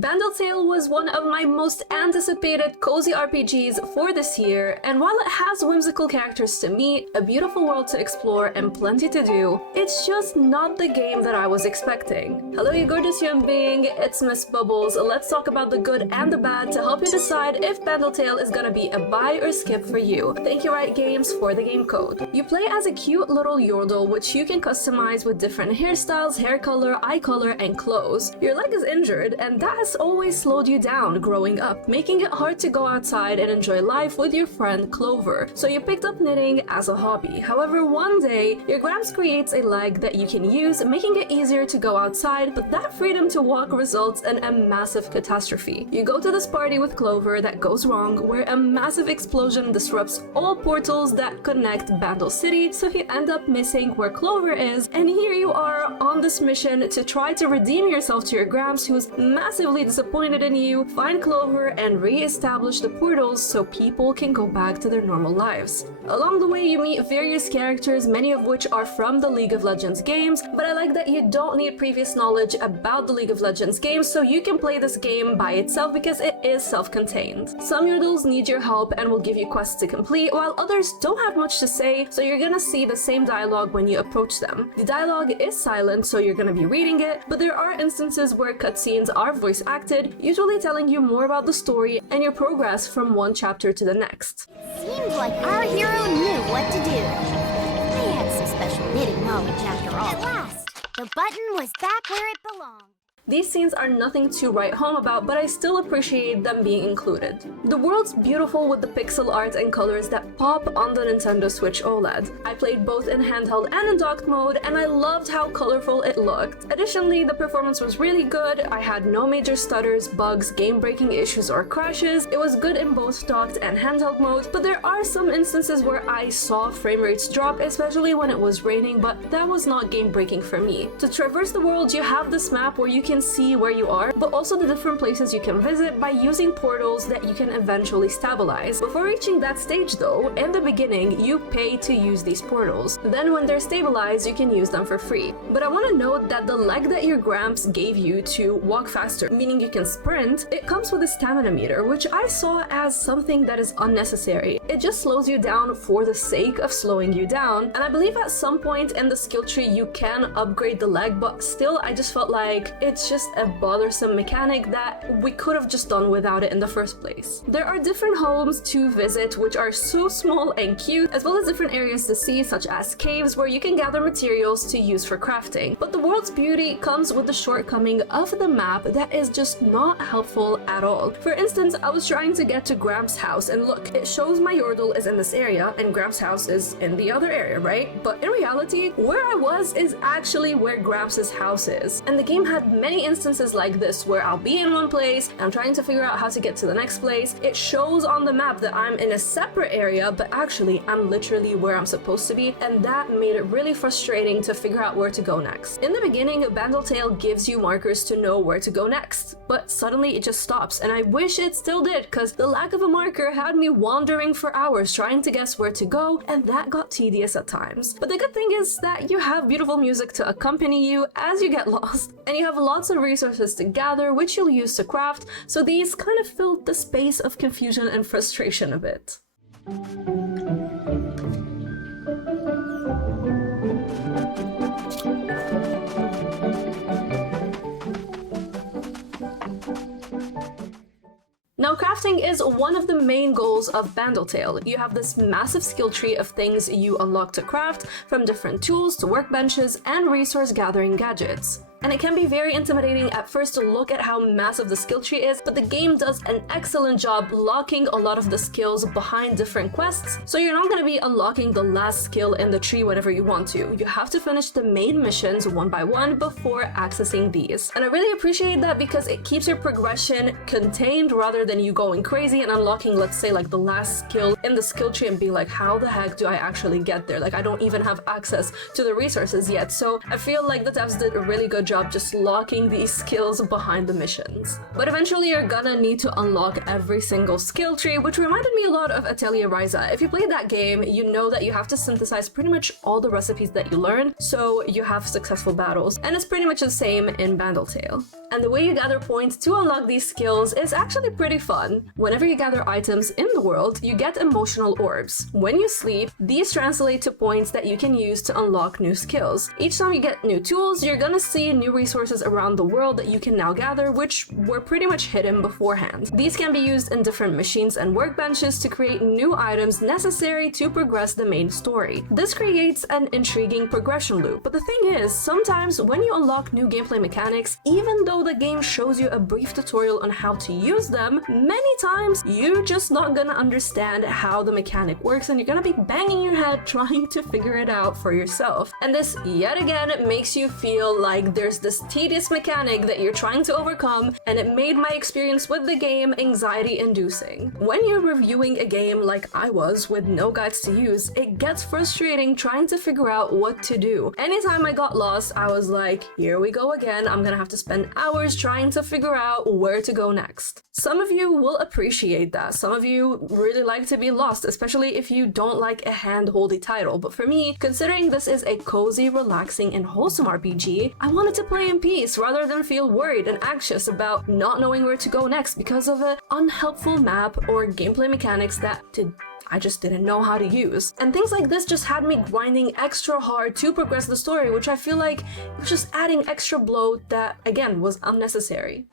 Bandle Tale was one of my most anticipated cozy RPGs for this year, and while it has whimsical characters to meet, a beautiful world to explore, and plenty to do, it's just not the game that I was expecting. Hello you gorgeous human being, it's Miss Bubbles. Let's talk about the good and the bad to help you decide if Bandle Tale is gonna be a buy or skip for you. Thank you Riot Games for the game code. You play as a cute little yordle which you can customize with different hairstyles, hair color, eye color, and clothes. Your leg is injured, and that has always slowed you down growing up, making it hard to go outside and enjoy life with your friend Clover. So you picked up knitting as a hobby. However, one day, your Gramps creates a leg that you can use, making it easier to go outside, but that freedom to walk results in a massive catastrophe. You go to this party with Clover that goes wrong, where a massive explosion disrupts all portals that connect Bandle City, so you end up missing where Clover is, and here you are on this mission to try to redeem yourself to your Gramps, who's massively disappointed in you, find Clover, and re-establish the portals so people can go back to their normal lives. Along the way, you meet various characters, many of which are from the League of Legends games, but I like that you don't need previous knowledge about the League of Legends games, so you can play this game by itself because it is self-contained. Some yordles need your help and will give you quests to complete, while others don't have much to say, so you're gonna see the same dialogue when you approach them. The dialogue is silent, so you're gonna be reading it, but there are instances where cutscenes are voice acted, usually telling you more about the story and your progress from one chapter to the next. Seems like our hero knew what to do. They had some special knitting knowledge after all. At last, the button was back where it belonged. These scenes are nothing to write home about, but I still appreciate them being included. The world's beautiful with the pixel art and colors that pop on the Nintendo Switch OLED. I played both in handheld and in docked mode, and I loved how colorful it looked. Additionally, the performance was really good. I had no major stutters, bugs, game-breaking issues, or crashes. It was good in both docked and handheld modes, but there are some instances where I saw frame rates drop, especially when it was raining, but that was not game-breaking for me. To traverse the world, you have this map where you can see where you are, but also the different places you can visit by using portals that you can eventually stabilize. Before reaching that stage though, in the beginning, you pay to use these portals. Then when they're stabilized, you can use them for free. But I want to note that the leg that your Gramps gave you to walk faster, meaning you can sprint, it comes with a stamina meter, which I saw as something that is unnecessary. It just slows you down for the sake of slowing you down, and I believe at some point in the skill tree you can upgrade the leg, but still I just felt like it's just a bothersome mechanic that we could have just done without it in the first place. There are different homes to visit which are so small and cute, as well as different areas to see such as caves where you can gather materials to use for crafting. But the world's beauty comes with the shortcoming of the map that is just not helpful at all. For instance, I was trying to get to Gramps' house and look, it shows my yordle is in this area and Gramps' house is in the other area, right? But in reality, where I was is actually where Gramps' house is. And the game had many instances like this where I'll be in one place and I'm trying to figure out how to get to the next place. It shows on the map that I'm in a separate area, but actually I'm literally where I'm supposed to be, and that made it really frustrating to figure out where to go next. In the beginning, Bandle Tale gives you markers to know where to go next, but suddenly it just stops, and I wish it still did, because the lack of a marker had me wandering for hours trying to guess where to go, and that got tedious at times. But the good thing is that you have beautiful music to accompany you as you get lost, and you have lots of resources to gather which you'll use to craft, so these kind of filled the space of confusion and frustration a bit. Now, crafting is one of the main goals of Bandle Tale. You have this massive skill tree of things you unlock to craft, from different tools to workbenches and resource gathering gadgets. And it can be very intimidating at first to look at how massive the skill tree is, but the game does an excellent job locking a lot of the skills behind different quests, so you're not going to be unlocking the last skill in the tree whenever you want to. You have to finish the main missions one by one before accessing these. And I really appreciate that because it keeps your progression contained rather than you going crazy and unlocking, let's say, like the last skill in the skill tree and being like, how the heck do I actually get there? Like, I don't even have access to the resources yet. So I feel like the devs did a really good job just locking these skills behind the missions. But eventually you're gonna need to unlock every single skill tree, which reminded me a lot of Atelier Ryza. If you played that game, you know that you have to synthesize pretty much all the recipes that you learn, so you have successful battles. And it's pretty much the same in Bandle Tale. And the way you gather points to unlock these skills is actually pretty fun. Whenever you gather items in the world, you get emotional orbs. When you sleep, these translate to points that you can use to unlock new skills. Each time you get new tools, you're gonna see new resources around the world that you can now gather, which were pretty much hidden beforehand. These can be used in different machines and workbenches to create new items necessary to progress the main story. This creates an intriguing progression loop, but the thing is, sometimes when you unlock new gameplay mechanics, even though the game shows you a brief tutorial on how to use them, many times you're just not gonna understand how the mechanic works and you're gonna be banging your head trying to figure it out for yourself. And this, yet again, makes you feel like there's this tedious mechanic that you're trying to overcome, and it made my experience with the game anxiety-inducing. When you're reviewing a game like I was with no guides to use, it gets frustrating trying to figure out what to do. Anytime I got lost, I was like, here we go again, I'm gonna have to spend hours trying to figure out where to go next. Some of you will appreciate that. Some of you really like to be lost, especially if you don't like a hand-holdy title. But for me, considering this is a cozy, relaxing, and wholesome RPG, I wanted to play in peace rather than feel worried and anxious about not knowing where to go next because of an unhelpful map or gameplay mechanics that I just didn't know how to use. And things like this just had me grinding extra hard to progress the story, which I feel like was just adding extra bloat that, again, was unnecessary.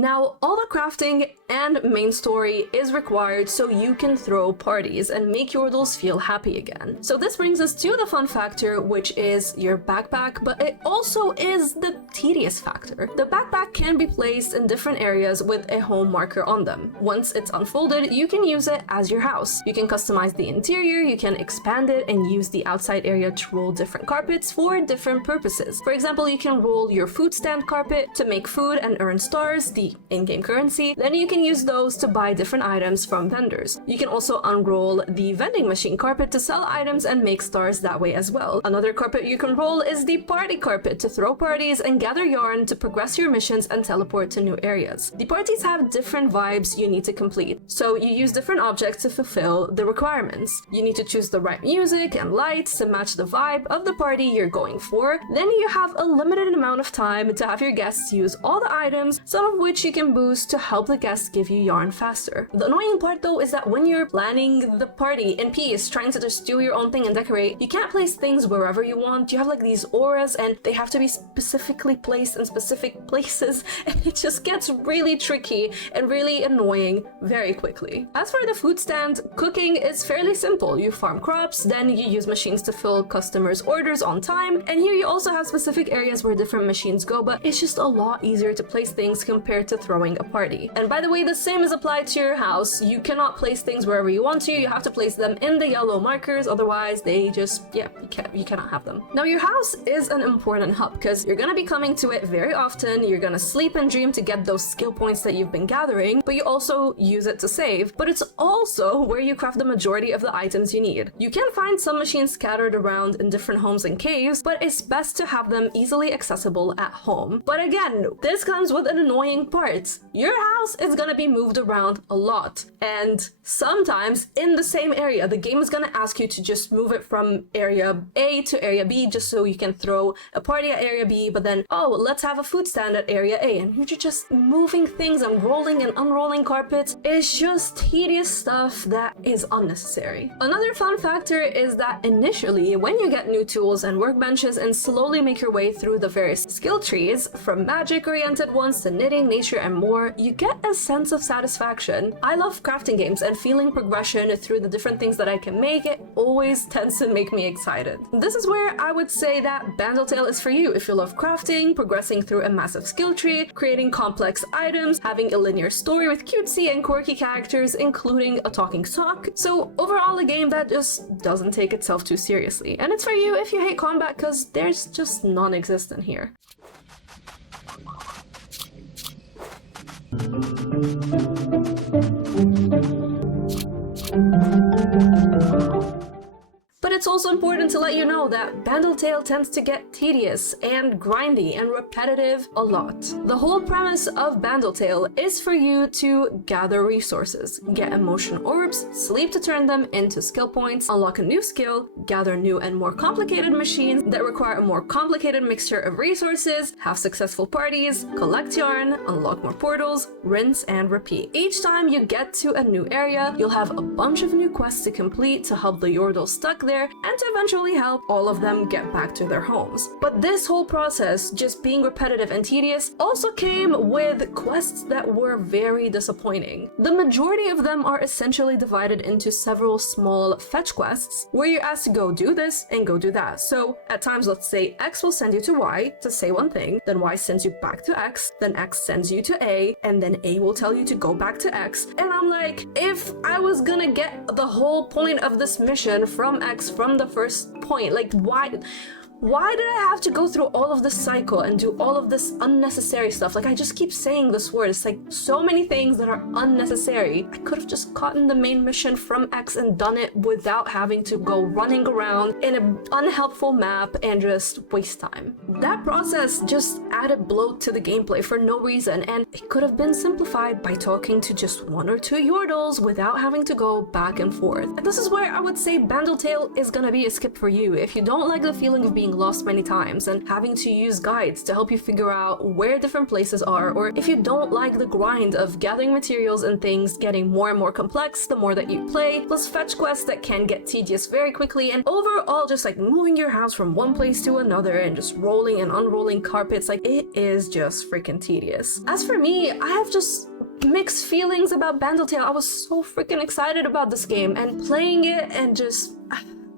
Now, all the crafting and main story is required so you can throw parties and make yordles feel happy again. So this brings us to the fun factor, which is your backpack, but it also is the tedious factor. The backpack can be placed in different areas with a home marker on them. Once it's unfolded, you can use it as your house. You can customize the interior, you can expand it, and use the outside area to roll different carpets for different purposes. For example, you can roll your food stand carpet to make food and earn stars, the in-game currency. Then you can use those to buy different items from vendors. You can also unroll the vending machine carpet to sell items and make stars that way as well. Another carpet you can roll is the party carpet to throw parties and gather yarn to progress your missions and teleport to new areas. The parties have different vibes you need to complete, so you use different objects to fulfill the requirements. You need to choose the right music and lights to match the vibe of the party you're going for. Then you have a limited amount of time to have your guests use all the items, some of which you can boost to help the guests give you yarn faster. The annoying part though is that when you're planning the party in peace, trying to just do your own thing and decorate, you can't place things wherever you want. You have like these auras and they have to be specifically placed in specific places, and it just gets really tricky and really annoying very quickly. As for the food stand, cooking is fairly simple. You farm crops, then you use machines to fill customers' orders on time, and here you also have specific areas where different machines go, but it's just a lot easier to place things compared to throwing a party. And by the way, the same is applied to your house. You cannot place things wherever you want to. You have to place them in the yellow markers, otherwise they just, you cannot have them. Now your house is an important hub because you're gonna be coming to it very often. You're gonna sleep and dream to get those skill points that you've been gathering, but you also use it to save. But it's also where you craft the majority of the items you need. You can find some machines scattered around in different homes and caves, but it's best to have them easily accessible at home. But again, this comes with an annoying part. Your house is gonna be moved around a lot, and sometimes in the same area, the game is gonna ask you to just move it from area A to area B just so you can throw a party at area B, but then, oh, let's have a food stand at area A, and you're just moving things and rolling and unrolling carpets. It's just tedious stuff that is unnecessary. Another fun factor is that initially, when you get new tools and workbenches and slowly make your way through the various skill trees, from magic-oriented ones to knitting, nature, and more, you get a sense of satisfaction. I love crafting games, and feeling progression through the different things that I can make, it always tends to make me excited. This is where I would say that Bandle Tale is for you if you love crafting, progressing through a massive skill tree, creating complex items, having a linear story with cutesy and quirky characters, including a talking sock. So overall, a game that just doesn't take itself too seriously. And it's for you if you hate combat, because there's just non-existent here. But it's also important to let you know that Bandle Tale tends to get tedious and grindy and repetitive a lot. The whole premise of Bandle Tale is for you to gather resources, get emotion orbs, sleep to turn them into skill points, unlock a new skill, gather new and more complicated machines that require a more complicated mixture of resources, have successful parties, collect yarn, unlock more portals, rinse and repeat. Each time you get to a new area, you'll have a bunch of new quests to complete to help the Yordles stuck there and to eventually help all of them get back to their homes. But this whole process, just being repetitive and tedious, also came with quests that were very disappointing. The majority of them are essentially divided into several small fetch quests where you're asked to go do this and go do that. So at times, let's say X will send you to Y to say one thing, then Y sends you back to X, then X sends you to A, and then A will tell you to go back to X. And I'm like, if I was gonna get the whole point of this mission from X from the first point, like why did I have to go through all of this cycle and do all of this unnecessary stuff? Like, I just keep saying this word. It's like so many things that are unnecessary. I could have just gotten the main mission from X and done it without having to go running around in an unhelpful map and just waste time. That process just added bloat to the gameplay for no reason, and it could have been simplified by talking to just one or two Yordles without having to go back and forth. And this is where I would say Bandle Tale is gonna be a skip for you if you don't like the feeling of being lost many times and having to use guides to help you figure out where different places are, or if you don't like the grind of gathering materials and things getting more and more complex the more that you play, plus fetch quests that can get tedious very quickly, and overall just like moving your house from one place to another and just rolling and unrolling carpets. Like, it is just freaking tedious. As for me, I have just mixed feelings about Bandle Tale. I was so freaking excited about this game, and playing it and just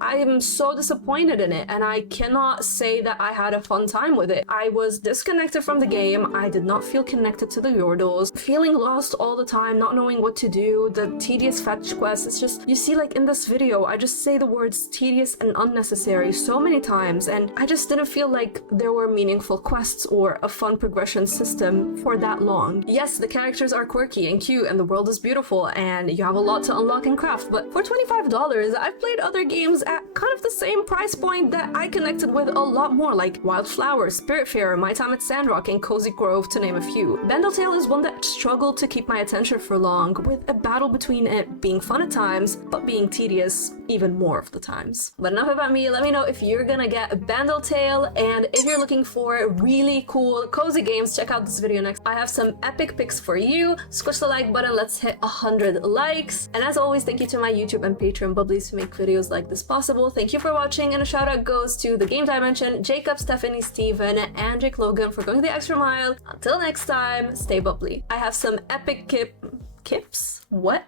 I am so disappointed in it, and I cannot say that I had a fun time with it. I was disconnected from the game. I did not feel connected to the Yordles, feeling lost all the time, not knowing what to do, the tedious fetch quests. It's just, you see, like in this video, I just say the words tedious and unnecessary so many times, and I just didn't feel like there were meaningful quests or a fun progression system for that long. Yes, the characters are quirky and cute, and the world is beautiful, and you have a lot to unlock and craft, but for $25, I've played other games at kind of the same price point that I connected with a lot more, like Wildflower, Spiritfarer, My Time at Sandrock, and Cozy Grove, to name a few. Bandle Tale is one that struggled to keep my attention for long, with a battle between it being fun at times, but being tedious even more of the times. But enough about me. Let me know if you're gonna get Bandle Tale, and if you're looking for really cool, cozy games, check out this video next. I have some epic picks for you. Squish the like button, let's hit 100 likes. And as always, thank you to my YouTube and Patreon bubblies who make videos like this possible. Thank you for watching, and a shout out goes to the Game Dimension, Jacob, Stephanie, Steven, and Jake Logan for going the extra mile. Until next time, stay bubbly. I have some epic kips? What?